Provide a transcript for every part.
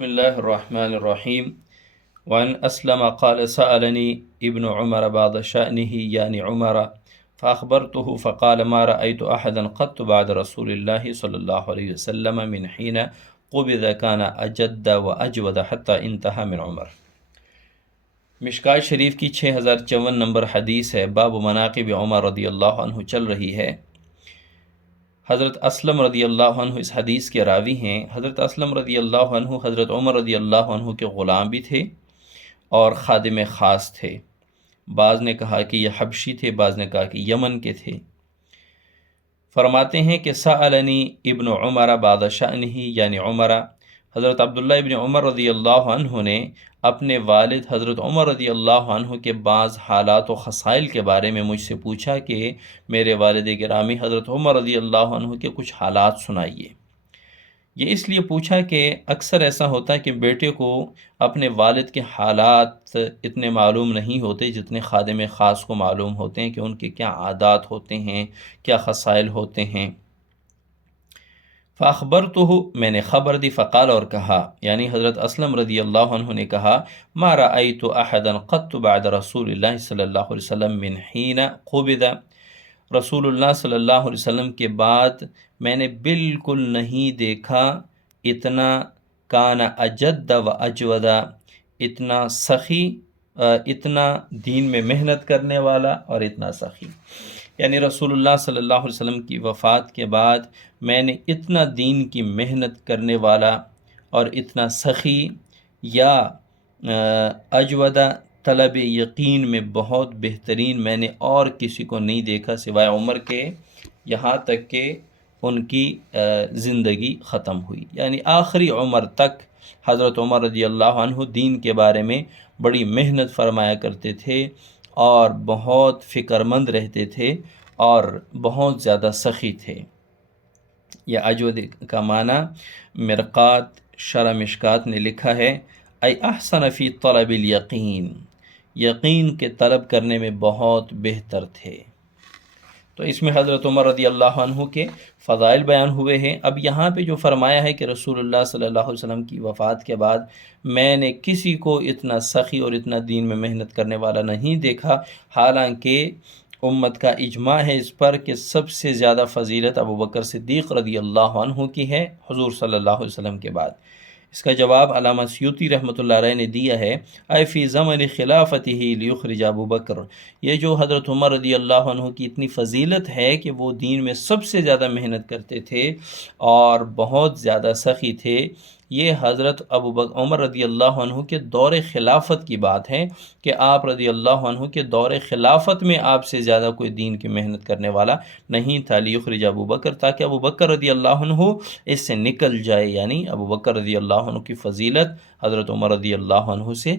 بسم الله الرحمن الرحيم. وعن أسلم قال سألني ابن عمر بعض شأنه يعني عمر فأخبرته فقال ما رأيت أحدا قط بعد رسول الله صلى الله عليه وسلم من حين قبض كان أجد وأجود حتى انتهى من عمر۔ مشکات شریف کی 6054 نمبر حدیث ہے۔ باب مناقب عمر رضی اللہ عنہ چل رہی ہے۔ حضرت اسلم رضی اللہ عنہ اس حدیث کے راوی ہیں۔ حضرت اسلم رضی اللہ عنہ حضرت عمر رضی اللہ عنہ کے غلام بھی تھے اور خادم خاص تھے۔ بعض نے کہا کہ یہ حبشی تھے، بعض نے کہا کہ یمن کے تھے۔ فرماتے ہیں کہ سألنی ابن عمر بعد شأنہ یعنی عمر، حضرت عبداللہ ابن عمر رضی اللہ عنہ نے اپنے والد حضرت عمر رضی اللہ عنہ کے بعض حالات و خصائل کے بارے میں مجھ سے پوچھا کہ میرے والد گرامی حضرت عمر رضی اللہ عنہ کے کچھ حالات سنائیے۔ یہ اس لیے پوچھا کہ اکثر ایسا ہوتا ہے کہ بیٹے کو اپنے والد کے حالات اتنے معلوم نہیں ہوتے جتنے خادم خاص کو معلوم ہوتے ہیں کہ ان کے کیا عادات ہوتے ہیں، کیا خصائل ہوتے ہیں۔ فاخبرتہ، میں نے خبر دی، فقال، اور کہا، یعنی حضرت اسلم رضی اللہ عنہ نے کہا، ما رأیت احدا قط بعد رسول اللہ صلی اللہ علیہ وسلم من حین قبض، رسول اللہ صلی اللہ علیہ وسلم کے بعد میں نے بالکل نہیں دیکھا اتنا کان اجد و اجودا، اتنا سخی، اتنا دین میں محنت کرنے والا اور اتنا سخی۔ یعنی رسول اللہ صلی اللہ علیہ وسلم کی وفات کے بعد میں نے اتنا دین کی محنت کرنے والا اور اتنا سخی یا اجودہ طلب یقین میں بہت بہترین میں نے اور کسی کو نہیں دیکھا سوائے عمر کے، یہاں تک کہ ان کی زندگی ختم ہوئی۔ یعنی آخری عمر تک حضرت عمر رضی اللہ عنہ دین کے بارے میں بڑی محنت فرمایا کرتے تھے اور بہت فکر مند رہتے تھے اور بہت زیادہ سخی تھے۔ یہ اجود کا معنی مرقات شرح مشکات نے لکھا ہے، ای احسن فی طلب الیقین، یقین کے طلب کرنے میں بہت بہتر تھے۔ تو اس میں حضرت عمر رضی اللہ عنہ کے فضائل بیان ہوئے ہیں۔ اب یہاں پہ جو فرمایا ہے کہ رسول اللہ صلی اللہ علیہ وسلم کی وفات کے بعد میں نے کسی کو اتنا سخی اور اتنا دین میں محنت کرنے والا نہیں دیکھا، حالانکہ امت کا اجماع ہے اس پر کہ سب سے زیادہ فضیلت ابوبکر صدیق رضی اللہ عنہ کی ہے حضور صلی اللہ علیہ وسلم کے بعد۔ اس کا جواب علامہ سیوطی رحمۃ اللہ علیہ نے دیا ہے، اے فی زمن خلافتہ لیخرج ابو بکر، یہ جو حضرت عمر رضی اللہ عنہ کی اتنی فضیلت ہے کہ وہ دین میں سب سے زیادہ محنت کرتے تھے اور بہت زیادہ سخی تھے، یہ حضرت عمر رضی اللہ عنہ کے دور خلافت کی بات ہے کہ آپ رضی اللہ عنہ کے دور خلافت میں آپ سے زیادہ کوئی دین کی محنت کرنے والا نہیں تھا، لیخرج ابو بکر، تاکہ ابو بکر رضی اللہ عنہ اس سے نکل جائے۔ یعنی ابو بکر رضی اللہ عنہ کی فضیلت حضرت عمر رضی اللہ عنہ سے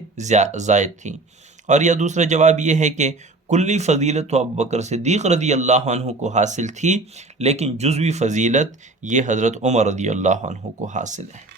زائد تھی۔ اور یہ دوسرا جواب یہ ہے کہ کلی فضیلت تو ابو بکر صدیق رضی اللہ عنہ کو حاصل تھی، لیکن جزوی فضیلت یہ حضرت عمر رضی اللہ عنہ کو حاصل ہے۔